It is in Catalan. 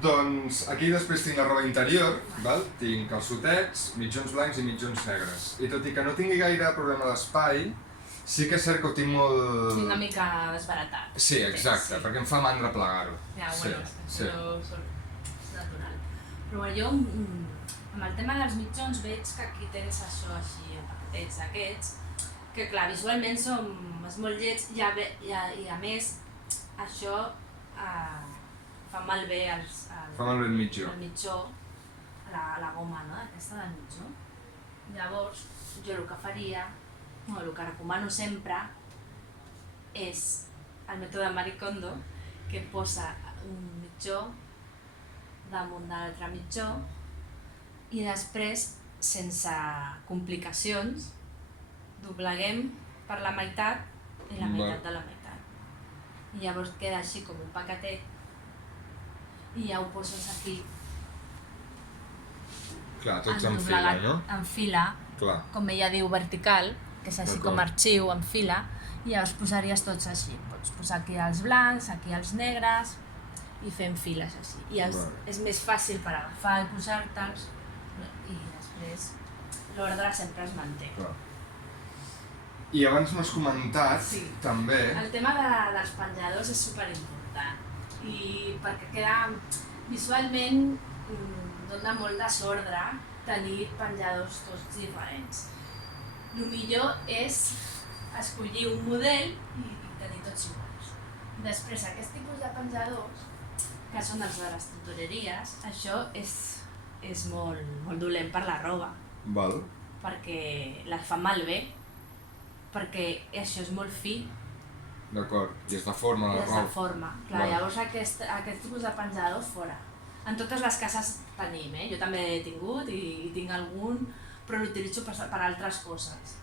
Doncs aquí després tinc la roba interior, val? Tinc calçotets, mitjons blancs i mitjons negres. I tot i que no tingui gaire problema d'espai, sí que és cert que ho tinc molt... Sí, una mica desbaratat. Sí, exacte, Sí. perquè em fa mandra plegar-ho. Ja, Sí, bueno, sí. però és natural. Però jo, amb el tema dels mitjons, veig que aquí tens això així, paquetets aquests, que clar, visualment és molt lleig i a més això fa malbé Fa malbé el mitjó. el mitjó, la goma, no? Aquesta del mitjó. Llavors, jo el que faria, el que recomano sempre, és el mètode Marie Kondo, que posa un mitjó damunt de l'altre mitjó i després, sense complicacions, dobleguem per la meitat i la meitat de la meitat. I llavors queda així com un paquetet i ja ho poses aquí. Clar, tots en fila, no? En fila, Clar. com ella diu, vertical, que és així com arxiu, en fila, i llavors posaries tots així. Pots posar aquí els blancs, aquí els negres, i fem files així. I és més fàcil per agafar i posar-te'ls, i després l'ordre sempre es manté. Clar. I abans m'has comentat, també... El tema dels penjadors és superimportant, i perquè queda visualment dona molt desordre tenir penjadors tots diferents. El millor és escollir un model i tenir tots iguals. Després, aquest tipus de penjadors, que són els de les tintoreries, això és molt dolent per la roba. Val. Perquè la fa malbé, perquè això és molt fi. D'acord, i es deforma la roba. Es deforma, clar, llavors aquest tipus de penjador fora. En totes les cases tenim, jo també he tingut i tinc algun, però l'utilitzo per altres coses.